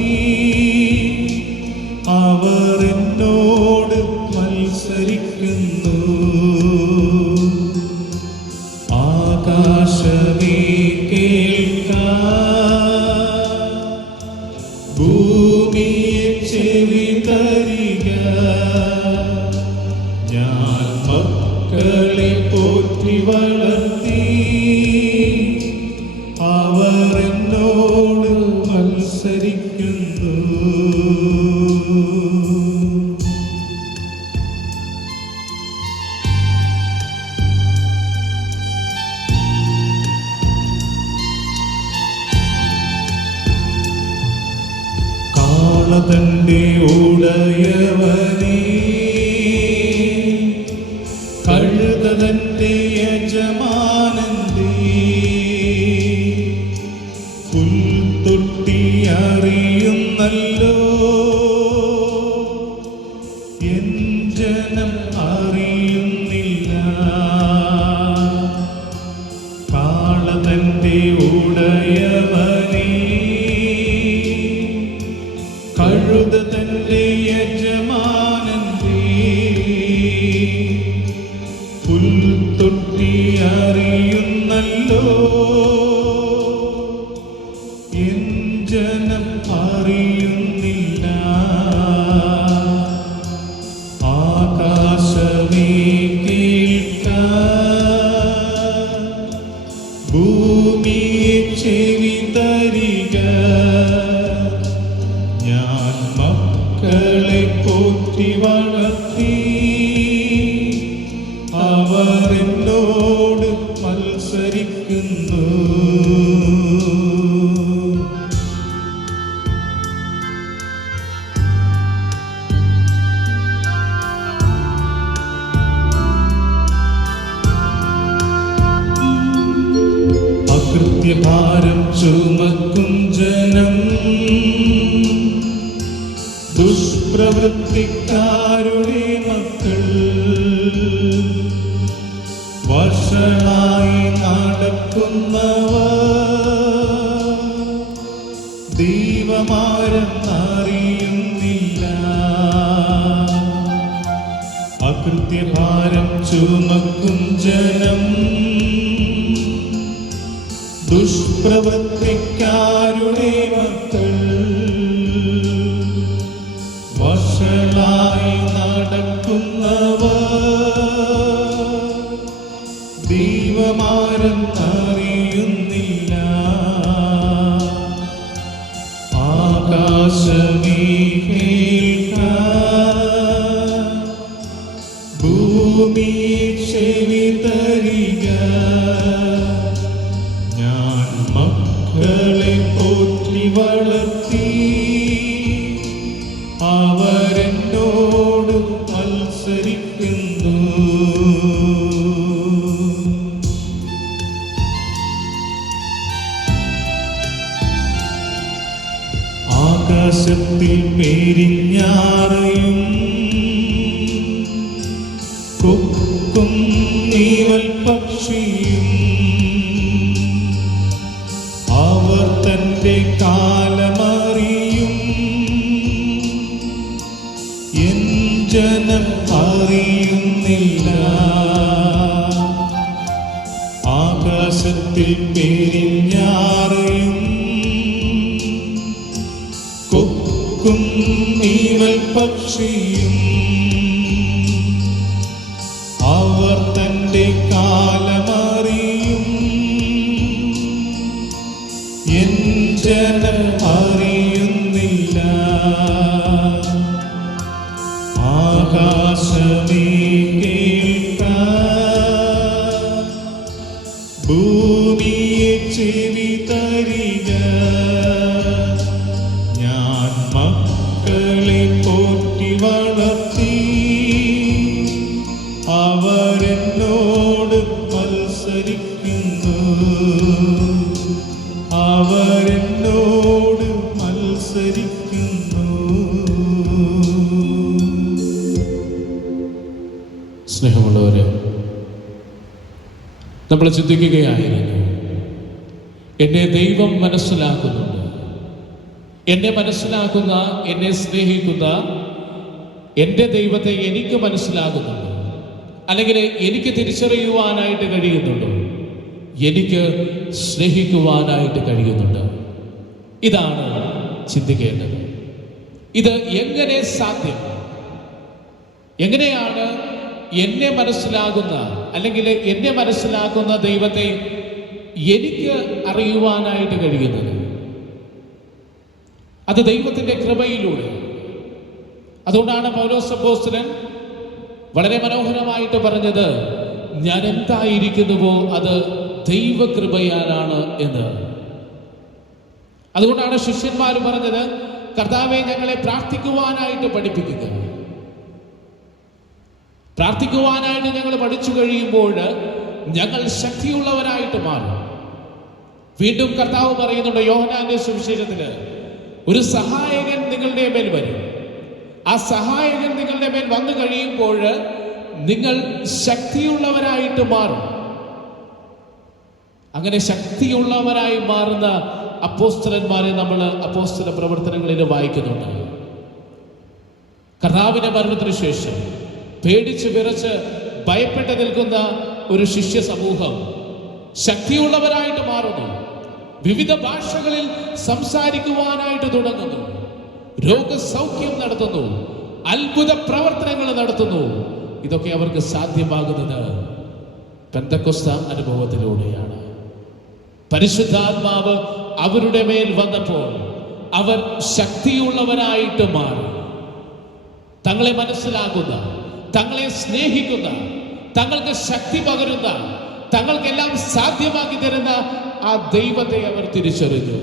അവർ എന്നോട് മത്സരിക്കുന്നു. ആകാശമേ കേൾക്ക, ഭൂമിയെ ചെവി തരിക. ഞാൻ മക്കളെ പോറ്റി വളർത്തി, അവർ എന്നോട് മത്സരിക്കുന്നു. തന്റെ ഉടയവനേ, കഴുത തന്റെ യജമാനന്റെ പുൽത്തൊട്ടി അറിയുന്നല്ലോ. എൻ ജനം അറിയുന്നില്ല. കാള തന്റെ ഉടയവനേ, കഴുത തന്റെ യജമാനന്റെ പുൽത്തൊട്ടി അറിയുന്നല്ലോ. എൻ ജനം അറിയുന്നില്ല. ആകാശമേ കേൾക്ക, ഭൂമിയെ ചെവി തരിക. ഞാൻ മക്കളെ പോറ്റി വളർത്തി, അവർ എന്നോട് മത്സരിക്കുന്നു. അകൃത്യഭാരം ചുമക്കും ജനം, ദുഷ്പ്രവൃത്തിക്കാരുടെ മക്കൾ, വഷളായി നടക്കുന്നവർ ദൈവമാരെന്നറിയുന്നില്ല. അകൃത്യഭാരം ചുമക്കും ജനം, ദുഷ്പ്രവൃത്തിക്കാരുടെ മക്കൾ, വഷളായി നടക്കുന്നവർ ദൈവമാരെന്നറിയുന്നില്ല. ആകാശമേ കേൾക്ക, ഭൂമിയെ ചെവി തരിക. ഞാൻ മക്കളെ പോറ്റി വളർത്തി, അവർ എന്നോട് മത്സരിക്കുന്നു. ആകാശത്തിൽ ഞാറയും കൊക്കും നീവൽ പക്ഷിയും അവർ തന്റെ കാലമറിയും. എൻ ജനം അറിയുന്നില്ല. ആകാശത്തിൽ പെരിഞ്ഞാറയും കൊക്കും നീവൽ പക്ഷിയും അവർ തന്റെ കാലമറിയും. എൻ ജനം അറിയുന്നില്ല. ആകാശമേ കേൾക്ക, ഭൂമിയെ ചെവി തരിക. ഞാൻ മക്കളെ പോറ്റി വളർത്തി, അവരെന്നോട് മത്സരിക്കുന്നു. അവരെന്നോട് മത്സരിക്കുന്നു. സ്നേഹമുള്ളവരെ, നമ്മൾ ചിന്തിക്കുകയായിരുന്നു, എന്നെ ദൈവം മനസ്സിലാക്കുന്നുണ്ട്. എന്നെ മനസ്സിലാക്കുന്ന, എന്നെ സ്നേഹിക്കുന്ന എൻ്റെ ദൈവത്തെ എനിക്ക് മനസ്സിലാകുന്നുണ്ട്, അല്ലെങ്കിൽ എനിക്ക് തിരിച്ചറിയുവാനായിട്ട് കഴിയുന്നുണ്ട്, എനിക്ക് സ്നേഹിക്കുവാനായിട്ട് കഴിയുന്നുണ്ട്. ഇതാണ് ചിന്തിക്കേണ്ടത്. ഇത് എങ്ങനെ സാധ്യം? എങ്ങനെയാണ് എന്നെ മനസ്സിലാകുന്ന, അല്ലെങ്കിൽ എന്നെ മനസ്സിലാക്കുന്ന ദൈവത്തെ എനിക്ക് അറിയുവാനായിട്ട് കഴിയുന്നത്? അത് ദൈവത്തിൻ്റെ കൃപയിലൂടെ. അതുകൊണ്ടാണ് പൗലോസ് അപ്പോസ്തലൻ വളരെ മനോഹരമായിട്ട് പറഞ്ഞത്, ഞാൻ എന്തായിരിക്കുന്നുവോ അത് ദൈവകൃപയാലാണ് എന്ന്. അതുകൊണ്ടാണ് ശിഷ്യന്മാർ പറഞ്ഞത്, കർത്താവെ ഞങ്ങളെ പ്രാർത്ഥിക്കുവാനായിട്ട് പഠിപ്പിക്കുക. പ്രാർത്ഥിക്കുവാനായിട്ട് ഞങ്ങൾ പഠിച്ചു കഴിയുമ്പോൾ ഞങ്ങൾ ശക്തിയുള്ളവരായിട്ട് മാറും. വീണ്ടും കർത്താവ് പറയുന്നുണ്ട് യോഹന്നാന്റെ സുവിശേഷത്തിൽ, ഒരു സഹായകൻ നിങ്ങളുടെ മേൽ വരും. ആ സഹായകൻ നിങ്ങളുടെ മേൽ വന്നു കഴിയുമ്പോൾ നിങ്ങൾ ശക്തിയുള്ളവരായിട്ട് മാറും. അങ്ങനെ ശക്തിയുള്ളവരായി മാറുന്ന അപ്പോസ്തലന്മാരെ നമ്മൾ അപ്പോസ്തല പ്രവർത്തനങ്ങളിൽ വായിക്കുന്നുണ്ട്. കർത്താവിന്റെ മരണത്തിന് ശേഷം പേടിച്ച് വിറച്ച് ഭയപ്പെട്ട് നിൽക്കുന്ന ഒരു ശിഷ്യ സമൂഹം ശക്തിയുള്ളവരായിട്ട് മാറുന്നു. വിവിധ ഭാഷകളിൽ സംസാരിക്കുവാനായിട്ട് തുടങ്ങുന്നു. രോഗസൗഖ്യം നടത്തുന്നു. അത്ഭുത പ്രവർത്തനങ്ങൾ നടത്തുന്നു. ഇതൊക്കെ അവർക്ക് സാധ്യമാകുന്നത് പെന്തക്കോസ്ത അനുഭവത്തിലൂടെയാണ്. പരിശുദ്ധാത്മാവ് അവരുടെ മേൽ വന്നപ്പോൾ അവർ ശക്തിയുള്ളവരായിട്ട് മാറി. തങ്ങളെ മനസ്സിലാക്കുന്ന, തങ്ങളെ സ്നേഹിക്കുന്ന, തങ്ങൾക്ക് ശക്തി പകരുന്ന, തങ്ങൾക്കെല്ലാം സാധ്യമാക്കി തരുന്ന ആ ദൈവത്തെ അവർ തിരിച്ചറിഞ്ഞു.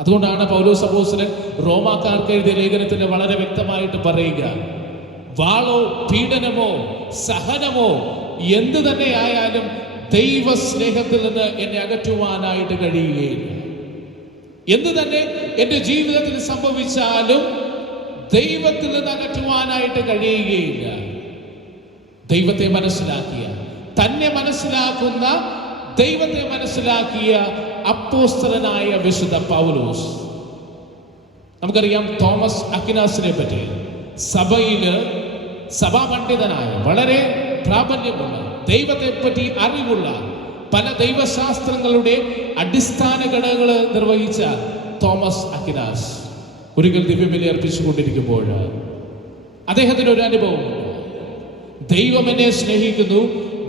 അതുകൊണ്ടാണ് പൗലോസ് അപ്പോസ്തലൻ റോമാക്കാർക്ക് എഴുതിയ ലേഖനത്തിൽ വളരെ വ്യക്തമായിട്ട് പറയുക, വാളോ പീഡനമോ സഹനമോ എന്ത് തന്നെ ആയാലും ദൈവ സ്നേഹത്തിൽ നിന്ന് എന്നെ അകറ്റുവാനായിട്ട് കഴിയുകയില്ല. എന്ത് തന്നെ എൻ്റെ ജീവിതത്തിൽ സംഭവിച്ചാലും ദൈവത്തിൽ നിന്ന് അകറ്റുവാനായിട്ട് കഴിയുകയില്ല. ദൈവത്തെ മനസ്സിലാക്കിയ, തന്നെ മനസ്സിലാക്കുന്ന, ദൈവത്തെ മനസ്സിലാക്കിയ അപ്പോസ്തലനായ വിശുദ്ധ പൗലോസ്. നമുക്കറിയാം തോമസ് അക്വിനാസിനെ പറ്റി. സഭയില് സഭാപണ്ഡിതനായ, വളരെ പ്രാബല്യമുള്ള, ദൈവത്തെ പറ്റി അറിവുള്ള, പല ദൈവശാസ്ത്രങ്ങളുടെ അടിസ്ഥാന ഘടകങ്ങൾ നിർവഹിച്ച തോമസ് അക്വിനാസ് ഒരിക്കൽ ദിവ്യബലി അർപ്പിച്ചുകൊണ്ടിരിക്കുമ്പോൾ അദ്ദേഹത്തിന് ഒരു അനുഭവം, ദൈവം എന്നെ സ്നേഹിക്കുന്നു,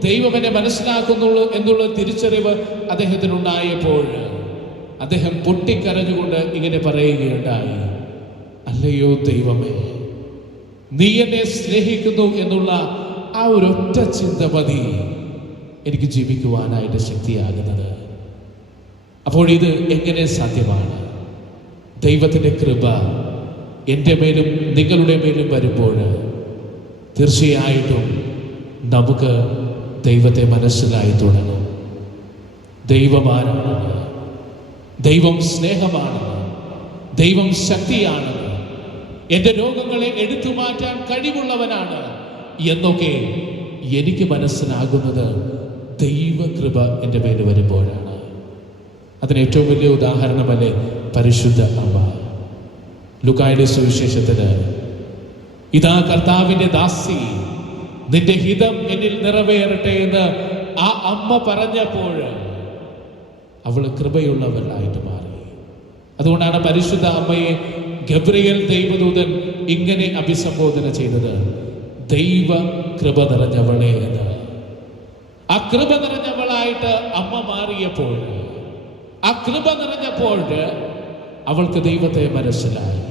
ദൈവം എന്നെ മനസ്സിലാക്കുന്നുള്ളൂ എന്നുള്ള തിരിച്ചറിവ് അദ്ദേഹത്തിനുണ്ടായപ്പോൾ അദ്ദേഹം പൊട്ടിക്കരഞ്ഞുകൊണ്ട് ഇങ്ങനെ പറയുകയുണ്ടായി, അല്ലയോ ദൈവമേ, നീ എന്നെ സ്നേഹിക്കുന്നു എന്നുള്ള ആ ഒരൊറ്റ ചിന്ത മതി എനിക്ക് ജീവിക്കുവാനായിട്ട് ശക്തിയാകുന്നത്. അപ്പോൾ ഇത് എങ്ങനെ സാധ്യമാണ്? ദൈവത്തിൻ്റെ കൃപ എൻ്റെ മേലും നിങ്ങളുടെ മേലും വരുമ്പോൾ തീർച്ചയായിട്ടും നമുക്ക് ദൈവത്തെ മനസ്സിലായി തുടങ്ങും. ദൈവമാണെന്ന്, ദൈവം സ്നേഹമാണെന്ന്, ദൈവം ശക്തിയാണെന്ന്, എൻ്റെ രോഗങ്ങളെ എടുത്തു മാറ്റാൻ കഴിവുള്ളവനാണ് എന്നൊക്കെ എനിക്ക് മനസ്സിലാകുന്നത് ദൈവകൃപ എൻ്റെ പേര് വരുമ്പോഴാണ്. അതിന് ഏറ്റവും വലിയ ഉദാഹരണമല്ലേ പരിശുദ്ധ അമ്മ. ലൂക്കായുടെ സുവിശേഷത്തിന് ഇതാ കർത്താവിൻ്റെ ദാസി, നിന്റെ ഹിതം എന്നിൽ നിറവേറട്ടെ എന്ന് ആ അമ്മ പറഞ്ഞപ്പോൾ അവൾ കൃപയുള്ളവരായിട്ട് മാറി. അതുകൊണ്ടാണ് പരിശുദ്ധ അമ്മയെ ഗബ്രിയേൽ ദൈവദൂതൻ ഇങ്ങനെ അഭിസംബോധന ചെയ്തത്, ദൈവ കൃപ നിറഞ്ഞവളെ എന്ന്. ആ കൃപ നിറഞ്ഞവളായിട്ട് അമ്മ മാറിയപ്പോൾ, ആ കൃപ നിറഞ്ഞപ്പോൾ അവൾക്ക് ദൈവത്തെ മനസ്സിലായി.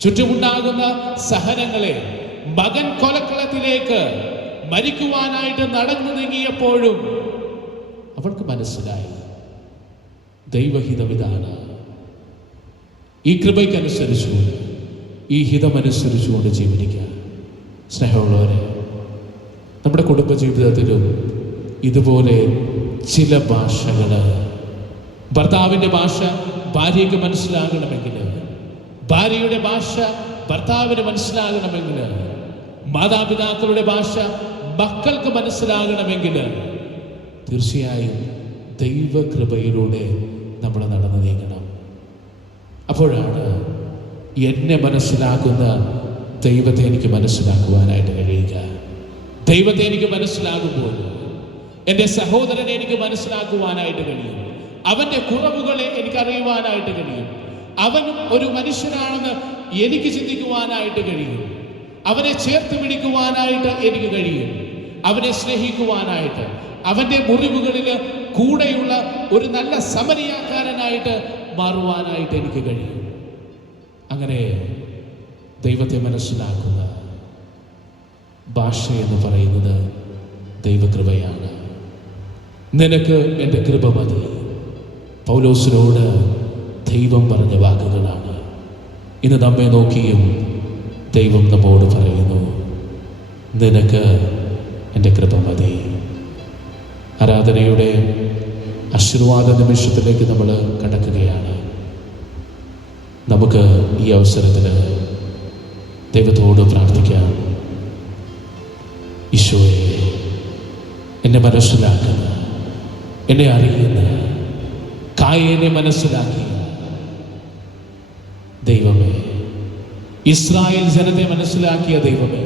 ചുറ്റുമുണ്ടാകുന്ന സഹനങ്ങളെ, മകൻ കൊലക്കളത്തിലേക്ക് മരിക്കുവാനായിട്ട് നടന്നു നീങ്ങിയപ്പോഴും അവൾക്ക് മനസ്സിലായി ദൈവഹിതം ഇതാണ്. ഈ കൃപയ്ക്കനുസരിച്ചുകൊണ്ട്, ഈ ഹിതമനുസരിച്ചുകൊണ്ട് ജീവിക്കുക. സ്നേഹമുള്ളവരെ, നമ്മുടെ കുടുംബജീവിതത്തിലും ഇതുപോലെ ചില ഭാഷകൾ, ഭർത്താവിൻ്റെ ഭാഷ ഭാര്യയ്ക്ക് മനസ്സിലാകണമെങ്കിൽ, ഭാര്യയുടെ ഭാഷ ഭർത്താവിന് മനസ്സിലാകണമെങ്കിൽ, മാതാപിതാക്കളുടെ ഭാഷ മക്കൾക്ക് മനസ്സിലാകണമെങ്കിൽ തീർച്ചയായും ദൈവകൃപയിലൂടെ നമ്മൾ നടന്നു നീങ്ങണം. അപ്പോഴാണ് എന്നെ മനസ്സിലാക്കുന്ന ദൈവത്തെ എനിക്ക് മനസ്സിലാക്കുവാനായിട്ട് കഴിയുക. ദൈവത്തെ എനിക്ക് മനസ്സിലാകുമ്പോൾ എൻ്റെ സഹോദരനെ എനിക്ക് മനസ്സിലാക്കുവാനായിട്ട് കഴിയും. അവൻ്റെ കുറവുകളെ എനിക്ക് അറിയുവാനായിട്ട് കഴിയും. അവനും ഒരു മനുഷ്യനാണെന്ന് എനിക്ക് ചിന്തിക്കുവാനായിട്ട് കഴിയും. അവനെ ചേർത്ത് പിടിക്കുവാനായിട്ട് എനിക്ക് കഴിയും. അവനെ സ്നേഹിക്കുവാനായിട്ട്, അവൻ്റെ മുറിവുകളിൽ കൂടെയുള്ള ഒരു നല്ല സമരിയാക്കാരനായിട്ട് മാറുവാനായിട്ട് എനിക്ക് കഴിയും. അങ്ങനെ ദൈവത്തെ മനസ്സിലാക്കുക ഭാഷ എന്ന് പറയുന്നത് ദൈവകൃപയാണ്. നിനക്ക് എൻ്റെ കൃപ മതി. പൗലോസിനോട് ദൈവം പറഞ്ഞ വാക്കുകളാണ്. ഇന്ന് നമ്മെ നോക്കിയും ദൈവം നമ്മോട് പറയുന്നു, നിനക്ക് എൻ്റെ കൃപ മതി. ആരാധനയുടെ ആശീർവാദ നിമിഷത്തിലേക്ക് നമ്മൾ കടക്കുകയാണ്. നമുക്ക് ഈ അവസരത്തിൽ ദൈവത്തോട് പ്രാർത്ഥിക്കാം. ഈശോയെ, എന്നെ മനസ്സിലാക്കുന്ന, എന്നെ അറിയുന്ന, കായേനെ മനസ്സിലാക്കിയ ദൈവമേ, ഇസ്രായേൽ ജനത്തെ മനസ്സിലാക്കിയ ദൈവമേ,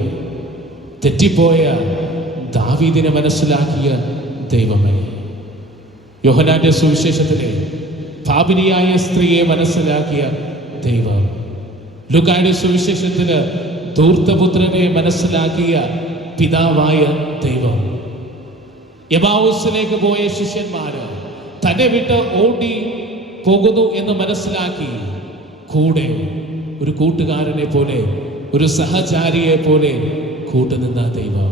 തെറ്റിപ്പോയ ദാവീദിനെ മനസ്സിലാക്കിയ ദൈവമേ, യോഹന്നാന്റെ സുവിശേഷത്തിലെ പാപിനിയായ സ്ത്രീയെ മനസ്സിലാക്കിയ ദൈവം, ലൂക്കായുടെ സുവിശേഷത്തിന് ധൂർത്തപുത്രനെ മനസ്സിലാക്കിയ പിതാവായ ദൈവം, എമാവുസിലേക്ക് പോയ ശിഷ്യന്മാര് തന്നെ വിട്ട് ഓടി പോകുന്നു എന്ന് മനസ്സിലാക്കി കൂടെ ഒരു കൂട്ടുകാരനെ പോലെ, ഒരു സഹചാരിയെ പോലെ കൂട്ടുനിന്ന ദൈവം.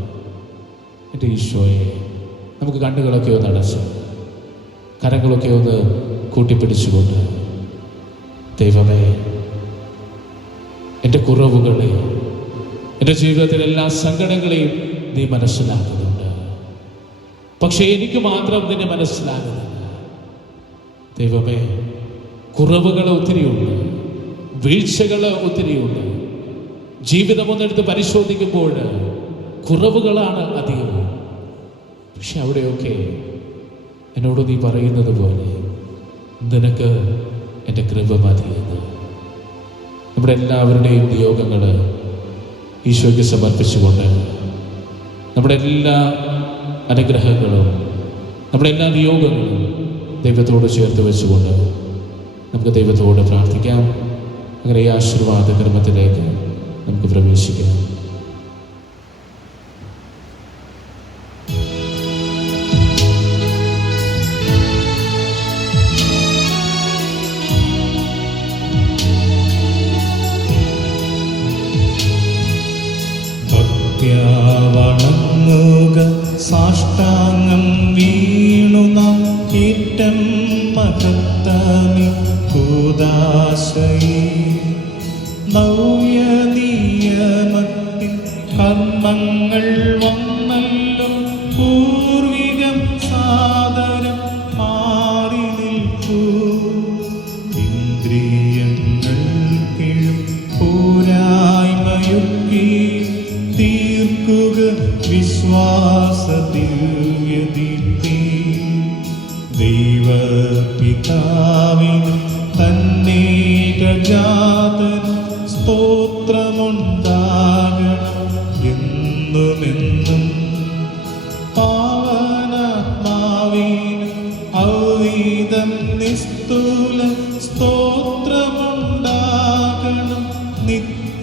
എൻ്റെ ഈശോയെ, നമുക്ക് കണ്ണുകളൊക്കെ ഒന്ന് അടച്ച് കരങ്ങളൊക്കെ ഒന്ന് കൂട്ടിപ്പിടിച്ചുകൊണ്ട്, ദൈവമേ, എൻ്റെ കുറവുകളെ, എൻ്റെ ജീവിതത്തിലെ എല്ലാ സങ്കടങ്ങളെയും നീ മനസ്സിലാക്കുന്നുണ്ട്. പക്ഷെ എനിക്ക് മാത്രം നിന്നെ മനസ്സിലാകുന്നില്ല. ദൈവമേ, കുറവുകൾ ഒത്തിരിയുണ്ട്, വീഴ്ചകൾ ഒത്തിരിയുണ്ട്. ജീവിതം ഒന്നെടുത്ത് പരിശോധിക്കുമ്പോൾ കുറവുകളാണ് അധികവും. പക്ഷെ അവിടെയൊക്കെ എന്നോട് നീ പറയുന്നത് പോലെ നിനക്ക് എൻ്റെ കൃപ മതിയെന്ന്. നമ്മുടെ എല്ലാവരുടെയും നിയോഗങ്ങൾ ഈശോയ്ക്ക് സമർപ്പിച്ചുകൊണ്ട്, നമ്മുടെ എല്ലാ അനുഗ്രഹങ്ങളും, നമ്മുടെ എല്ലാ നിയോഗങ്ങളും ദൈവത്തോട് ചേർത്ത് വെച്ചുകൊണ്ട് നമുക്ക് ദൈവത്തോട് പ്രാർത്ഥിക്കാം. അങ്ങനെ ഈ ആശീർവാദ കർമ്മത്തിലേക്ക് നമുക്ക് പ്രവേശിക്കാം. വണങ്ങുക, സാഷ്ടാംഗം വീണു നാം ഏറ്റം മഹത്തമി കൂദാശയേ. നവ്യനിയമത്തിൻ കർമ്മങ്ങൾ വന്നല്ലോ, പൂർവികം സാദരം മാറി നിൽക്കൂ. ഇന്ദ്രിയങ്ങൾ കിഴും പൂര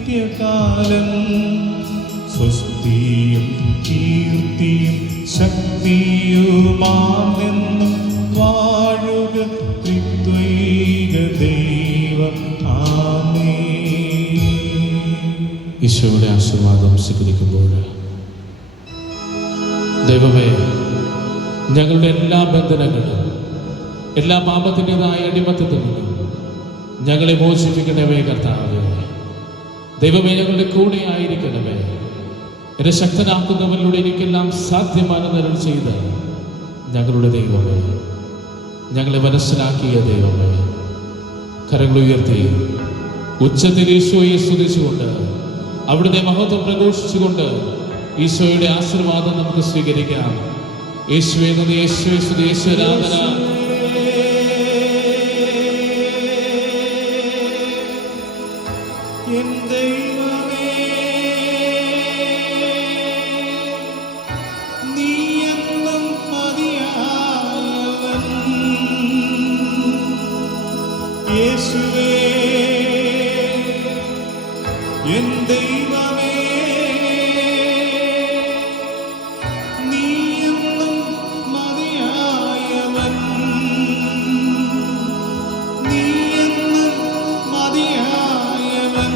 നിത്യകാലം സ്വസ്തിയും കീർത്തിയും ശക്തിയുമാണെന്നും വാഴുക ത്രിത്വൈക ദൈവം. ആമേൻ. ഈശോയുടെ ആശീർവാദം സ്വീകരിക്കുമ്പോൾ ദൈവമേ, ഞങ്ങളുടെ എല്ലാ ബന്ധനങ്ങളും എല്ലാ പാപത്തിൻ്റെതായ അടിമത്തത്തിൽ നിന്നും ഞങ്ങളെ മോചിപ്പിക്കണമേ കർത്താവേ. ദൈവമേ, ഞങ്ങളുടെ കൂടെ ആയിരിക്കണമേ. എന്നെ ശക്തനാക്കുന്നവരിലൂടെ എനിക്കെല്ലാം സാധ്യമാണെന്നരുൾ ചെയ്ത് ഞങ്ങളുടെ ദൈവമേ, ഞങ്ങളെ മനസ്സിലാക്കിയ ദൈവമേ, കരങ്ങൾ ഉയർത്തി ഉച്ചത്തിൽ ഈശോയെ സ്തുതിച്ചുകൊണ്ട് അവിടുത്തെ മഹത്വം പ്രഘോഷിച്ചുകൊണ്ട് ഈശോയുടെ ആശീർവാദം നമുക്ക് സ്വീകരിക്കാം. യേശുവേ നന്ദി, യേശുവേ സ്തുതി, യേശുവേ ആരാധന. എൻ ദൈവമേ, നീ എന്നും മതിയായവൻ. യേശുവേ, എൻ ദൈവമേ, നീ എന്നും മതിയായവൻ. നീ എന്നും മതിയായവൻ.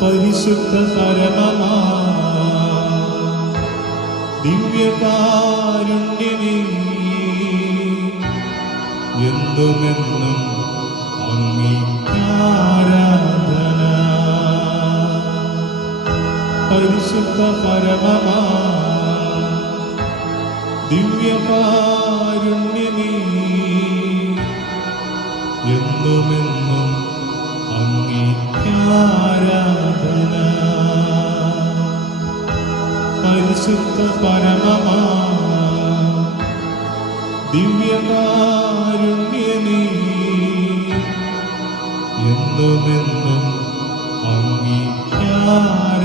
പരിശുദ്ധ പരമമാ ദിവ്യകാരുണ്യമേ, എന്തുമെന്നും അങ്ങേക്കാരാധന. പരിശുദ്ധ പരമമാ ദിവ്യകാരുണ്യമേ, എന്നുമെന്നും അങ്ങേക്കാരാധന. പരിശുദ്ധ പരമമാ ദിവ്യകാരുണ്യമേ, എന്നുമെന്നും അങ്ങേക്കാരാധന.